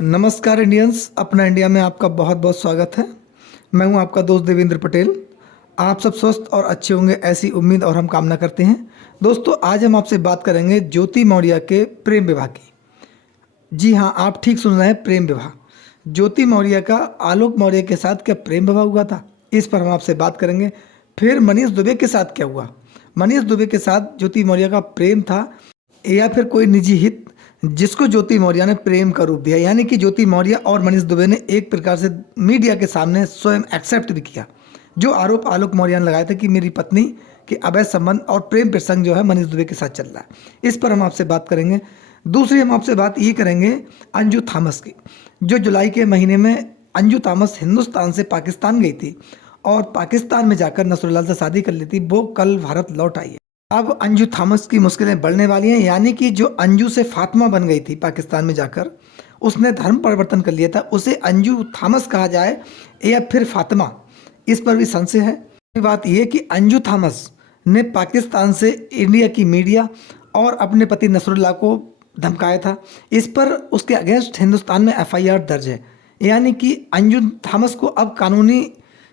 नमस्कार इंडियंस, अपना इंडिया में आपका बहुत बहुत स्वागत है। मैं हूं आपका दोस्त देवेंद्र पटेल। आप सब स्वस्थ और अच्छे होंगे ऐसी उम्मीद और हम कामना करते हैं। दोस्तों, आज हम आपसे बात करेंगे ज्योति मौर्य के प्रेम विवाह की। जी हाँ, आप ठीक सुन रहे हैं, प्रेम विवाह। ज्योति मौर्य का आलोक मौर्य के साथ क्या प्रेम विवाह हुआ था, इस पर हम आपसे बात करेंगे। फिर मनीष दुबे के साथ क्या हुआ, मनीष दुबे के साथ ज्योति मौर्य का प्रेम था या फिर कोई निजी हित जिसको ज्योति मौर्य ने प्रेम का रूप दिया। यानी कि ज्योति मौर्य और मनीष दुबे ने एक प्रकार से मीडिया के सामने स्वयं एक्सेप्ट भी किया जो आरोप आलोक मौर्य ने लगाया था कि मेरी पत्नी के अवैध संबंध और प्रेम प्रसंग जो है मनीष दुबे के साथ चल रहा है। इस पर हम आपसे बात करेंगे। दूसरी हम आपसे बात ये करेंगे अंजू थॉमस की, जो जुलाई के महीने में अंजू थॉमस हिंदुस्तान से पाकिस्तान गई थी और पाकिस्तान में जाकर नसरुल्लाह से शादी कर ली थी। वो कल भारत लौट आई है। अब अंजू थॉमस की मुश्किलें बढ़ने वाली हैं। यानी कि जो अंजू से फातिमा बन गई थी पाकिस्तान में जाकर, उसने धर्म परिवर्तन कर लिया था, उसे अंजू थॉमस कहा जाए या फिर फातिमा, इस पर भी संशय है। बात यह कि अंजू थॉमस ने पाकिस्तान से इंडिया की मीडिया और अपने पति नसरुल्लाह को धमकाया था। इस पर उसके अगेंस्ट हिंदुस्तान में एफआईआर दर्ज है। यानी कि अंजू थॉमस को अब कानूनी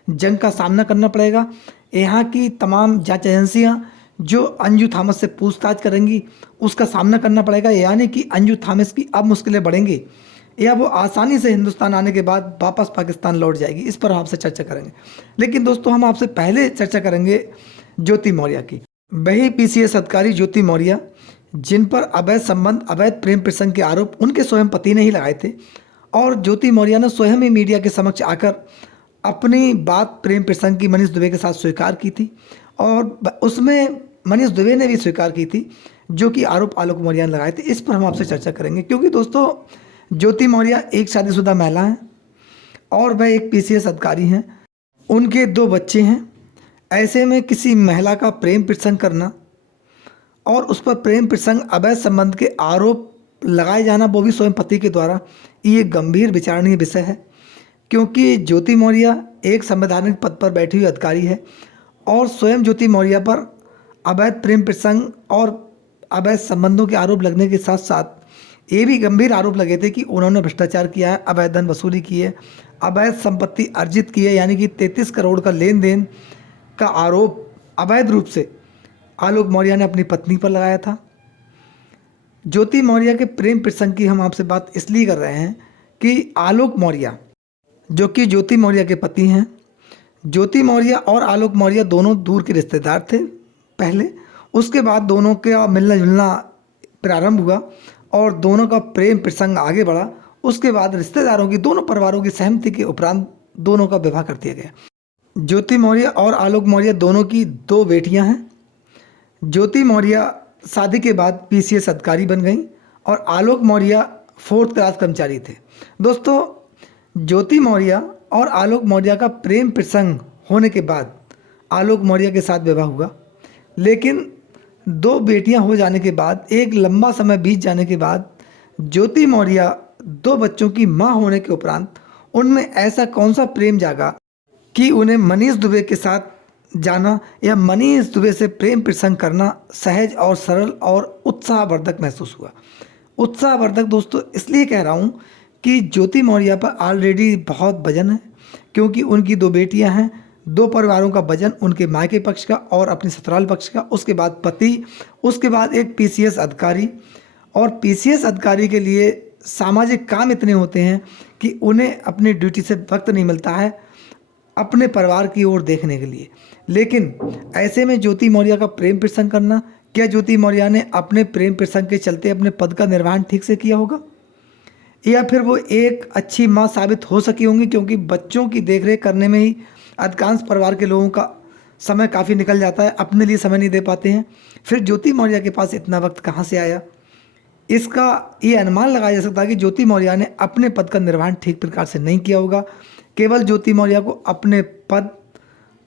जंग का सामना करना पड़ेगा। यहाँ की तमाम जांच एजेंसियाँ जो अंजू थॉमस से पूछताछ करेंगी उसका सामना करना पड़ेगा। यानी कि अंजू थॉमस की अब मुश्किलें बढ़ेंगी या वो आसानी से हिंदुस्तान आने के बाद वापस पाकिस्तान लौट जाएगी, इस पर हम आपसे चर्चा करेंगे। लेकिन दोस्तों, हम आपसे पहले चर्चा करेंगे ज्योति मौर्य की। वही पीसीएस अधिकारी ज्योति मौर्य, जिन पर अवैध संबंध, अवैध प्रेम प्रसंग के आरोप उनके स्वयं पति ने ही लगाए थे और ज्योति मौर्य ने स्वयं ही मीडिया के समक्ष आकर अपनी बात प्रेम प्रसंग की मनीष दुबे के साथ स्वीकार की थी और उसमें मनीष दुबे ने भी स्वीकार की थी जो कि आरोप आलोक मौर्य ने लगाए थे। इस पर हम आपसे चर्चा करेंगे क्योंकि दोस्तों, ज्योति मौर्य एक शादीशुदा महिला हैं और वह एक पीसीएस अधिकारी हैं। उनके 2 बच्चे हैं। ऐसे में किसी महिला का प्रेम प्रसंग करना और उस पर प्रेम प्रसंग, अवैध संबंध के आरोप लगाए जाना, वो भी स्वयं पति के द्वारा, ये गंभीर विचारणीय विषय है। क्योंकि ज्योति मौर्य एक संवैधानिक पद पर बैठी हुई अधिकारी है और स्वयं ज्योति मौर्य पर अवैध प्रेम प्रसंग और अवैध संबंधों के आरोप लगने के साथ साथ ये भी गंभीर आरोप लगे थे कि उन्होंने भ्रष्टाचार किया है, अवैध धन वसूली की है, अवैध संपत्ति अर्जित की है। यानी कि 33 करोड़ का लेन देन का आरोप अवैध रूप से आलोक मौर्य ने अपनी पत्नी पर लगाया था। ज्योति मौर्य के प्रेम प्रसंग की हम आपसे बात इसलिए कर रहे हैं कि आलोक मौर्य, जो कि ज्योति मौर्य के पति हैं, ज्योति मौर्य और आलोक मौर्य दोनों दूर के रिश्तेदार थे पहले। उसके बाद दोनों का मिलना जुलना प्रारंभ हुआ और दोनों का प्रेम प्रसंग आगे बढ़ा। उसके बाद रिश्तेदारों की, दोनों परिवारों की सहमति के उपरांत दोनों का विवाह कर दिया गया। ज्योति मौर्य और आलोक मौर्य दोनों की 2 बेटियां हैं। ज्योति मौर्य शादी के बाद पीसीएस अधिकारी बन गई और आलोक मौर्य 4th क्लास कर्मचारी थे। दोस्तों, ज्योति मौर्य और आलोक मौर्य का प्रेम प्रसंग होने के बाद आलोक मौर्य के साथ विवाह हुआ। लेकिन 2 बेटियां हो जाने के बाद, एक लंबा समय बीत जाने के बाद, ज्योति मौर्य 2 बच्चों की मां होने के उपरांत उनमें ऐसा कौन सा प्रेम जागा कि उन्हें मनीष दुबे के साथ जाना या मनीष दुबे से प्रेम प्रसंग करना सहज और सरल और उत्साहवर्धक महसूस हुआ। उत्साहवर्धक दोस्तों इसलिए कह रहा हूँ कि ज्योति मौर्य पर ऑलरेडी बहुत वजन है, क्योंकि उनकी 2 बेटियां हैं, 2 परिवारों का वजन, उनके मायके पक्ष का और अपने ससुराल पक्ष का, उसके बाद पति, उसके बाद एक पीसीएस अधिकारी। और पीसीएस अधिकारी के लिए सामाजिक काम इतने होते हैं कि उन्हें अपनी ड्यूटी से वक्त नहीं मिलता है अपने परिवार की ओर देखने के लिए। लेकिन ऐसे में ज्योति मौर्य का प्रेम प्रसंग करना, क्या ज्योति मौर्य ने अपने प्रेम प्रसंग के चलते अपने पद का निर्वहन ठीक से किया होगा या फिर वो एक अच्छी माँ साबित हो सकी होंगी, क्योंकि बच्चों की देखरेख करने में ही अधिकांश परिवार के लोगों का समय काफ़ी निकल जाता है, अपने लिए समय नहीं दे पाते हैं। फिर ज्योति मौर्य के पास इतना वक्त कहाँ से आया? इसका ये अनुमान लगाया जा सकता है कि ज्योति मौर्य ने अपने पद का निर्वहन ठीक प्रकार से नहीं किया होगा। केवल ज्योति मौर्य को अपने पद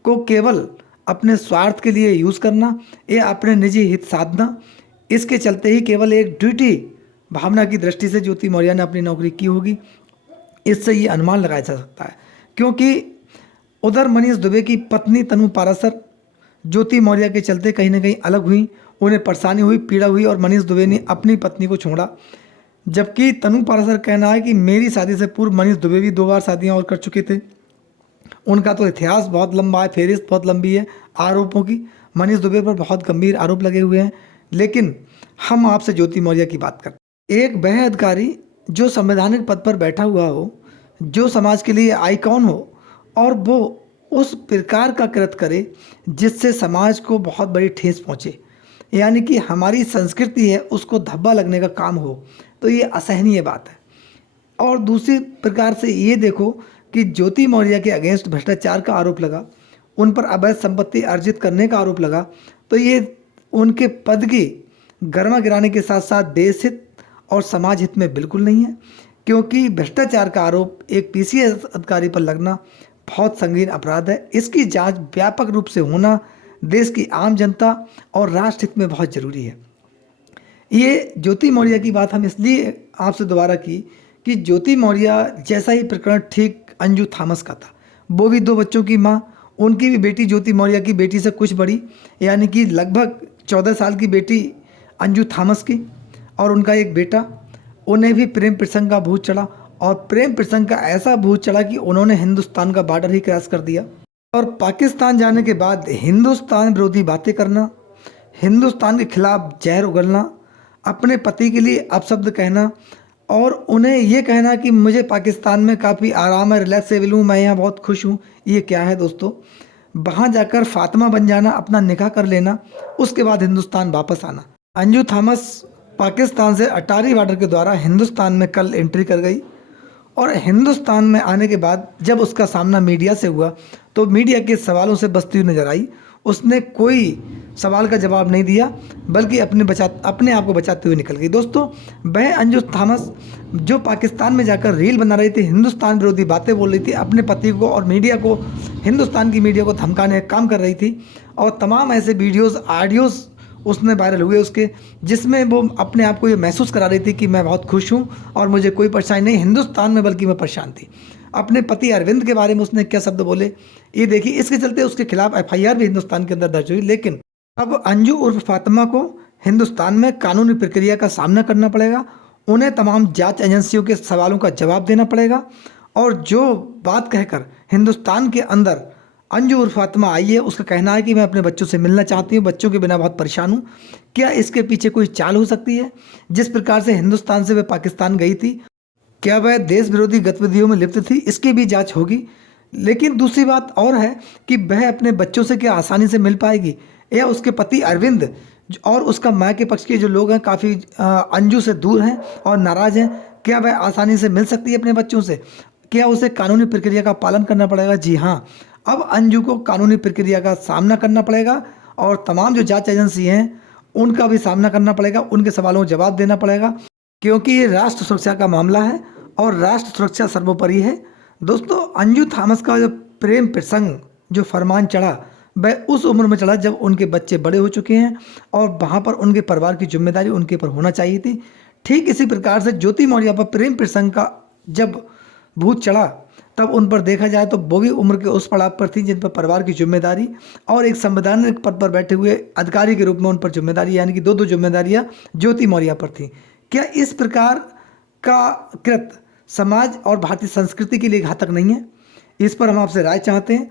को केवल अपने स्वार्थ के लिए यूज़ करना या अपने निजी हित साधना, इसके चलते ही केवल एक ड्यूटी भावना की दृष्टि से ज्योति मौर्य ने अपनी नौकरी की होगी। इससे ये अनुमान लगाया जा सकता है, क्योंकि उधर मनीष दुबे की पत्नी तनु पाराशर ज्योति मौर्य के चलते कहीं ना कहीं अलग हुई, उन्हें परेशानी हुई, पीड़ा हुई और मनीष दुबे ने अपनी पत्नी को छोड़ा। जबकि तनु पाराशर का कहना है कि मेरी शादी से पूर्व मनीष दुबे भी 2 बार शादियां और कर चुके थे। उनका तो इतिहास बहुत लंबा है, फेहरिस्त बहुत लंबी है आरोपों की। मनीष दुबे पर बहुत गंभीर आरोप लगे हुए हैं। लेकिन हम आपसे ज्योति मौर्य की बात करते हैं। एक वह अधिकारी जो संवैधानिक पद पर बैठा हुआ हो, जो समाज के लिए आइकॉन हो, और वो उस प्रकार का कृत्य करे जिससे समाज को बहुत बड़ी ठेस पहुँचे, यानी कि हमारी संस्कृति है उसको धब्बा लगने का काम हो, तो ये असहनीय बात है। और दूसरी प्रकार से ये देखो कि ज्योति मौर्य के अगेंस्ट भ्रष्टाचार का आरोप लगा, उन पर अवैध संपत्ति अर्जित करने का आरोप लगा, तो ये उनके पद की गरिमा गिराने के साथ साथ देश हित और समाज हित में बिल्कुल नहीं है। क्योंकि भ्रष्टाचार का आरोप एक पीसीएस अधिकारी पर लगना बहुत संगीन अपराध है। इसकी जांच व्यापक रूप से होना देश की आम जनता और राष्ट्र हित में बहुत जरूरी है। ये ज्योति मौर्य की बात हम इसलिए आपसे दोबारा की कि ज्योति मौर्य जैसा ही प्रकरण ठीक अंजू थॉमस का था। वो भी 2 बच्चों की माँ, उनकी भी बेटी ज्योति मौर्य की बेटी से कुछ बड़ी, यानी कि लगभग 14 साल की बेटी अंजू थॉमस की, और उनका एक बेटा। उन्हें भी प्रेम प्रसंग का भूत चढ़ा, और प्रेम प्रसंग का ऐसा भूत चढ़ा कि उन्होंने हिंदुस्तान का बॉर्डर ही क्रॉस कर दिया। और पाकिस्तान जाने के बाद हिंदुस्तान विरोधी बातें करना, हिंदुस्तान के खिलाफ जहर उगलना, अपने पति के लिए अपशब्द कहना, और उन्हें ये कहना कि मुझे पाकिस्तान में काफ़ी आराम है, रिलैक्सेबल हूँ, मैं यहाँ बहुत खुश हूँ। ये क्या है दोस्तों? वहाँ जाकर फातिमा बन जाना, अपना निकाह कर लेना, उसके बाद हिंदुस्तान वापस आना। अंजू थॉमस पाकिस्तान से अटारी बॉर्डर के द्वारा हिंदुस्तान में कल एंट्री कर गई, और हिंदुस्तान में आने के बाद जब उसका सामना मीडिया से हुआ तो मीडिया के सवालों से बचती हुई नजर आई। उसने कोई सवाल का जवाब नहीं दिया, बल्कि अपने आप को बचाते हुए निकल गई। दोस्तों, वह अंजू थॉमस जो पाकिस्तान में जाकर रील बना रही थी, हिंदुस्तान विरोधी बातें बोल रही थी, अपने पति को और मीडिया को, हिंदुस्तान की मीडिया को धमकाने का काम कर रही थी, और तमाम ऐसे वीडियोज़ ऑडियोज़ उसने वायरल हुए उसके, जिसमें वो अपने आप को ये महसूस करा रही थी कि मैं बहुत खुश हूँ और मुझे कोई परेशानी नहीं हिंदुस्तान में, बल्कि मैं परेशान थी। अपने पति अरविंद के बारे में उसने क्या शब्द बोले ये देखिए। इसके चलते उसके खिलाफ एफआईआर भी हिंदुस्तान के अंदर दर्ज हुई। लेकिन अब अंजू उर्फ फातिमा को हिंदुस्तान में कानूनी प्रक्रिया का सामना करना पड़ेगा, उन्हें तमाम जांच एजेंसियों के सवालों का जवाब देना पड़ेगा, और जो बात कहकर हिंदुस्तान के अंदर अंजू उर्फ फातिमा आई है, उसका कहना है कि मैं अपने बच्चों से मिलना चाहती हूँ, बच्चों के बिना बहुत परेशान हूँ। क्या इसके पीछे कोई चाल हो सकती है? जिस प्रकार से हिंदुस्तान से वह पाकिस्तान गई थी, क्या वह देश विरोधी गतिविधियों में लिप्त थी? इसकी भी जांच होगी। लेकिन दूसरी बात और है कि वह अपने बच्चों से क्या आसानी से मिल पाएगी, या उसके पति अरविंद और उसका माँ के पक्ष के जो लोग हैं काफ़ी अंजू से दूर हैं और नाराज़ हैं, क्या वह आसानी से मिल सकती है अपने बच्चों से? क्या उसे कानूनी प्रक्रिया का पालन करना पड़ेगा? जी हाँ, अब अंजू को कानूनी प्रक्रिया का सामना करना पड़ेगा, और तमाम जो जांच एजेंसी हैं उनका भी सामना करना पड़ेगा, उनके सवालों का जवाब देना पड़ेगा, क्योंकि ये राष्ट्र सुरक्षा का मामला है और राष्ट्र सुरक्षा सर्वोपरि है। दोस्तों, अंजू थॉमस का जो प्रेम प्रसंग, जो फरमान चढ़ा, वह उस उम्र में चढ़ा जब उनके बच्चे बड़े हो चुके हैं, और वहाँ पर उनके परिवार की जिम्मेदारी उनके ऊपर होना चाहिए थी। ठीक इसी प्रकार से ज्योति मौर्य पर प्रेम प्रसंग का जब भूत चढ़ा, तब उन पर देखा जाए तो वो भी उम्र के उस पड़ाव पर थी जिन पर परिवार की जिम्मेदारी और एक संवैधानिक पद पर बैठे हुए अधिकारी के रूप में उन पर जिम्मेदारी, यानी कि 2 जिम्मेदारियां ज्योति मौर्य पर थी। क्या इस प्रकार का कृत्य समाज और भारतीय संस्कृति के लिए घातक नहीं है? इस पर हम आपसे राय चाहते हैं।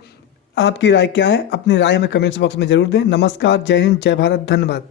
आपकी राय क्या है? अपनी राय हमें कमेंट्स बॉक्स में जरूर दें। नमस्कार, जय हिंद, जय भारत, धन्यवाद।